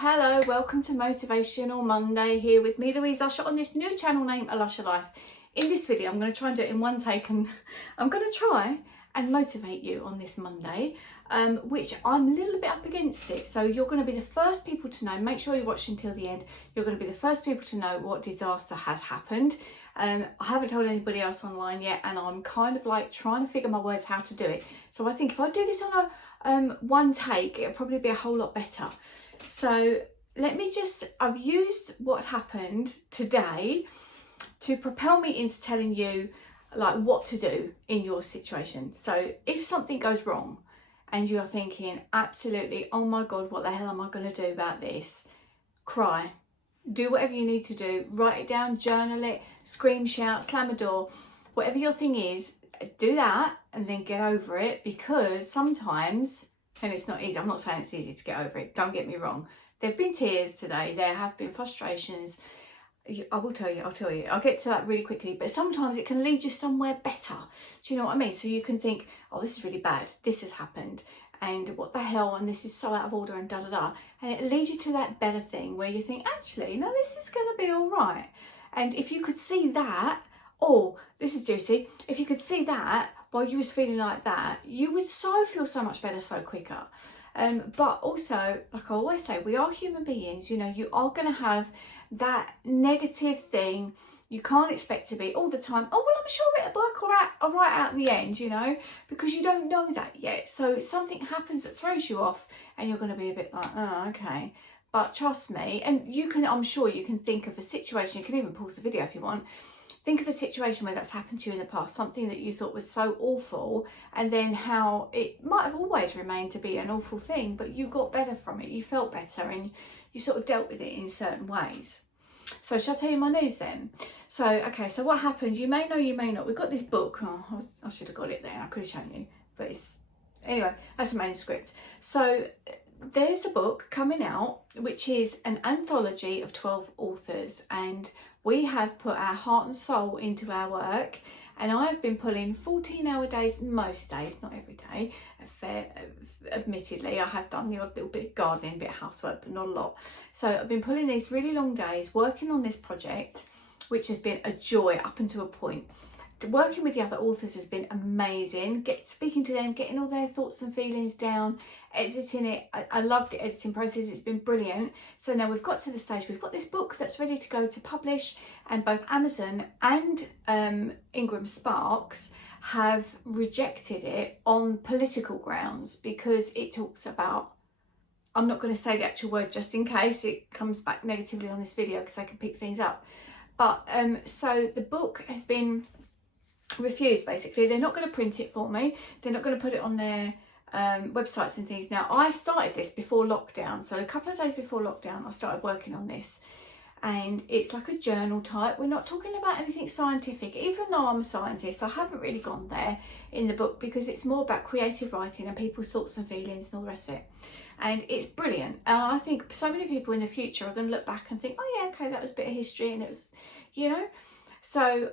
Hello, welcome to Motivational Monday here with me, Louise Lusher, on this new channel named A Lusher Life. In this video, I'm going to try and do it in one take, and I'm going to try and motivate you on this Monday, which I'm a little bit up against it. So you're going to be the first people to know. Make sure you watch until the end. You're going to be the first people to know what disaster has happened. I haven't told anybody else online yet, and I'm kind of like trying to figure my words how to do it. So I think if I do this on a one take, it'll probably be a whole lot better. So I've used what happened today to propel me into telling you like what to do in your situation. So if something goes wrong and you're thinking absolutely, oh my God, what the hell am I going to do about this? Cry, do whatever you need to do, write it down, journal it, scream, shout, slam a door, whatever your thing is, do that and then get over it, because sometimes, and it's not easy, I'm not saying it's easy to get over it, don't get me wrong. There have been tears today, there have been frustrations. I'll tell you, I'll get to that really quickly, but sometimes it can lead you somewhere better. Do you know what I mean? So you can think, oh, this is really bad, this has happened, and what the hell, and this is so out of order, and da da da. And it leads you to that better thing where you think, actually, no, this is going to be all right. And if you could see that, oh, this is juicy, if you could see that while you was feeling like that, you would feel so much better so quicker. But also, like I always say, we are human beings. You know, you are going to have that negative thing. You can't expect to be all the time, oh, well, I'm sure it'll work all right out in the end, you know, because you don't know that yet. So something happens that throws you off and you're going to be a bit like, oh, okay. But trust me, and I'm sure you can think of a situation, you can even pause the video if you want. Think of a situation where that's happened to you in the past, something that you thought was so awful, and then how it might have always remained to be an awful thing, but you got better from it, you felt better, and you sort of dealt with it in certain ways. So shall I tell you my news then? So, okay, so what happened? You may know, you may not. We've got this book. Oh, I should have got it there. I could have shown you. But anyway, that's a manuscript. So there's the book coming out, which is an anthology of 12 authors. And we have put our heart and soul into our work. And I have been pulling 14-hour days most days, not every day. Admittedly, I have done the odd little bit of gardening, a bit of housework, but not a lot. So I've been pulling these really long days working on this project, which has been a joy up until a point. Working with the other authors has been amazing. Speaking to them, getting all their thoughts and feelings down, editing it. I loved the editing process. It's been brilliant. So now we've got to the stage. We've got this book that's ready to go to publish, and both Amazon and Ingram Sparks have rejected it on political grounds because it talks about, I'm not going to say the actual word just in case it comes back negatively on this video because they can pick things up. But so the book has been refused, basically. They're not going to print it for me. They're not going to put it on their websites and things. Now, I started this before lockdown. So a couple of days before lockdown, I started working on this. And it's like a journal type. We're not talking about anything scientific. Even though I'm a scientist, I haven't really gone there in the book because it's more about creative writing and people's thoughts and feelings and all the rest of it. And it's brilliant. And I think so many people in the future are going to look back and think, oh yeah, okay, that was a bit of history, and it was, you know. So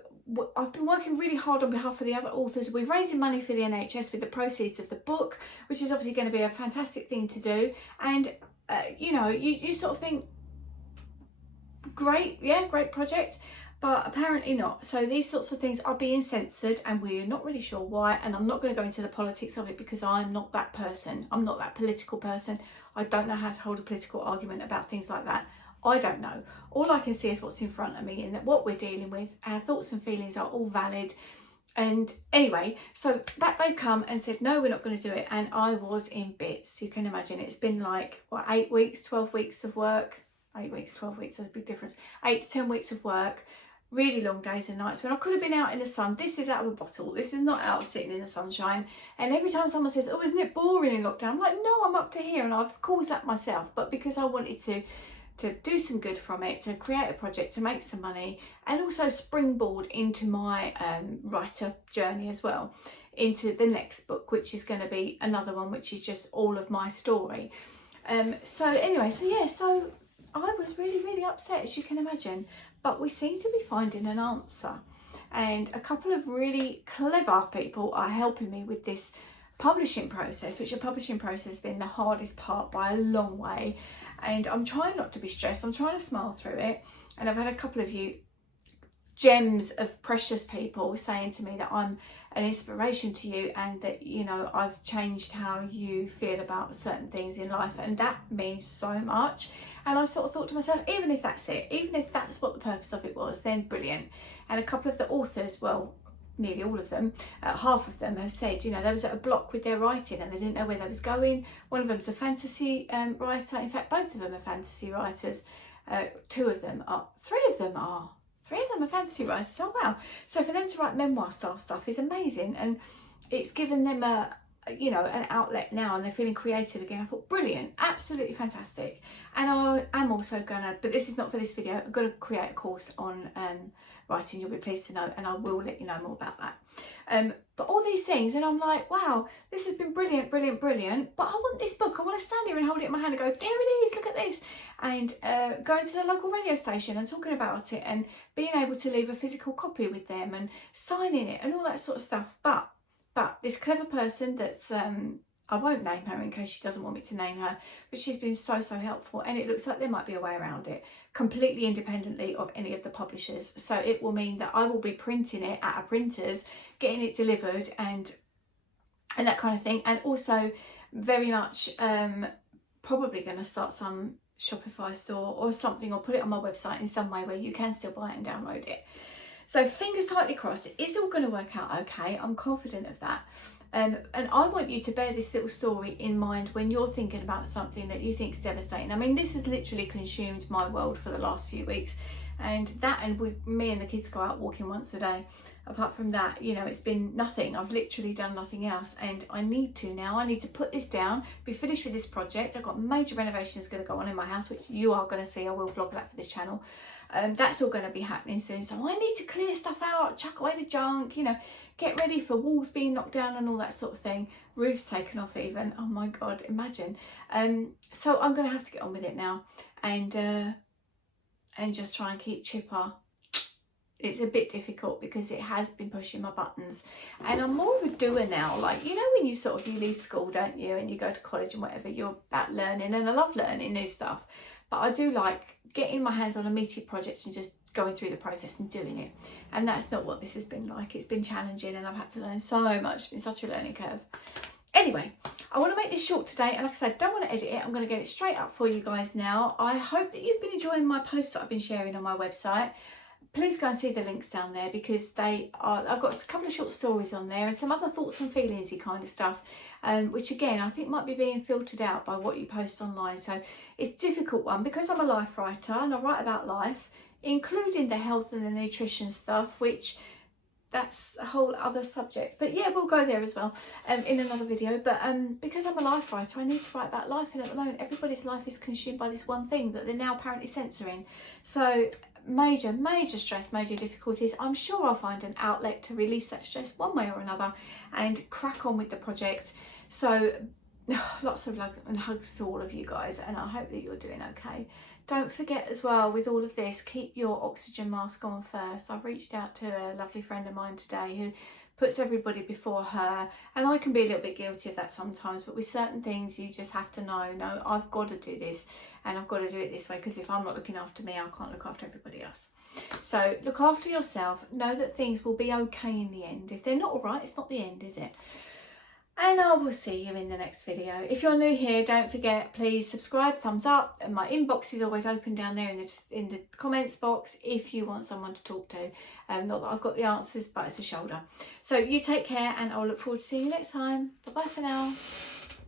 I've been working really hard on behalf of the other authors. We're raising money for the NHS with the proceeds of the book, which is obviously going to be a fantastic thing to do. And, you know, you sort of think, great, yeah, great project, but apparently not. So these sorts of things are being censored, and we're not really sure why. And I'm not going to go into the politics of it because I'm not that person. I'm not that political person. I don't know how to hold a political argument about things like that. I don't know. All I can see is what's in front of me, and that what we're dealing with, our thoughts and feelings are all valid. And anyway, so that they've come and said, no, we're not going to do it. And I was in bits. You can imagine it's been like, what, 8 weeks, 12 weeks of work. 8 weeks, 12 weeks, there's a big difference. 8 to 10 weeks of work, really long days and nights when I could have been out in the sun. This is out of a bottle. This is not out sitting in the sunshine. And every time someone says, oh, isn't it boring in lockdown? I'm like, no, I'm up to here. And I've caused that myself. But because I wanted to do some good from it, to create a project, to make some money, and also springboard into my writer journey as well, into the next book, which is going to be another one, which is just all of my story. So anyway, so yeah, so I was really, really upset, as you can imagine, but we seem to be finding an answer. And a couple of really clever people are helping me with this publishing process, which the publishing process has been the hardest part by a long way. And I'm trying not to be stressed. I'm trying to smile through it. And I've had a couple of you gems of precious people saying to me that I'm an inspiration to you, and that, you know, I've changed how you feel about certain things in life, and that means so much. And I sort of thought to myself, even if that's it, even if that's what the purpose of it was, then brilliant. And a couple of the authors, well, nearly all of them, half of them have said, you know, they was at a block with their writing and they didn't know where they was going. One of them's a fantasy writer. In fact, both of them are fantasy writers. Three of them are fantasy writers. Oh wow. So for them to write memoir style stuff is amazing, and it's given them you know, an outlet now, and they're feeling creative again. I thought, brilliant, absolutely fantastic. And I am also gonna, but this is not for this video, I'm gonna create a course on writing, you'll be pleased to know, and I will let you know more about that. But all these things, and I'm like, wow, this has been brilliant, brilliant, brilliant, but I want this book. I want to stand here and hold it in my hand and go, there it is, look at this. And going to the local radio station and talking about it, and being able to leave a physical copy with them and signing it and all that sort of stuff. But this clever person that's, I won't name her in case she doesn't want me to name her, but she's been so helpful, and it looks like there might be a way around it, completely independently of any of the publishers. So it will mean that I will be printing it at a printer's, getting it delivered and that kind of thing. And also very much probably going to start some Shopify store or something, or put it on my website in some way where you can still buy it and download it. So fingers tightly crossed, it is all going to work out okay. I'm confident of that. And I want you to bear this little story in mind when you're thinking about something that you think is devastating. I mean, this has literally consumed my world for the last few weeks, and me and the kids go out walking once a day. Apart from that, you know, it's been nothing. I've literally done nothing else, and I need to now. I need to put this down, be finished with this project. I've got major renovations going to go on in my house, which you are going to see. I will vlog that for this channel. That's all going to be happening soon. So I need to clear stuff out, chuck away the junk, you know, get ready for walls being knocked down and all that sort of thing. Roofs taken off even. Oh my God, imagine. So I'm going to have to get on with it now, and just try and keep chipper. It's a bit difficult because it has been pushing my buttons, and I'm more of a doer now. Like, you know, when you leave school, don't you, and you go to college and whatever, you're about learning, and I love learning new stuff, but I do like getting my hands on a meaty project and just going through the process and doing it. And that's not what this has been like. It's been challenging, and I've had to learn so much. It's been such a learning curve. Anyway, I want to make this short today, and like I said, don't want to edit it. I'm going to get it straight up for you guys now. I hope that you've been enjoying my posts that I've been sharing on my website. Please go and see the links down there, because I've got a couple of short stories on there and some other thoughts and feelingsy kind of stuff, which again I think might be being filtered out by what you post online. So it's a difficult one because I'm a life writer and I write about life, including the health and the nutrition stuff, which that's a whole other subject. But yeah, we'll go there as well in another video. But because I'm a life writer, I need to write about life, and at the moment everybody's life is consumed by this one thing that they're now apparently censoring. So major stress, major difficulties. I'm sure I'll find an outlet to release that stress one way or another and crack on with the project. So lots of love and hugs to all of you guys, and I hope that you're doing okay. Don't forget as well, with all of this, keep your oxygen mask on first. I've reached out to a lovely friend of mine today who puts everybody before her, and I can be a little bit guilty of that sometimes, but with certain things you just have to know, no, I've got to do this, and I've got to do it this way, because if I'm not looking after me, I can't look after everybody else. So look after yourself, know that things will be okay in the end. If they're not all right, it's not the end, is it? And I will see you in the next video. If you're new here, don't forget, please subscribe, thumbs up, and my inbox is always open down there in the comments box if you want someone to talk to. Not that I've got the answers, but it's a shoulder. So you take care, and I'll look forward to seeing you next time. Bye bye for now.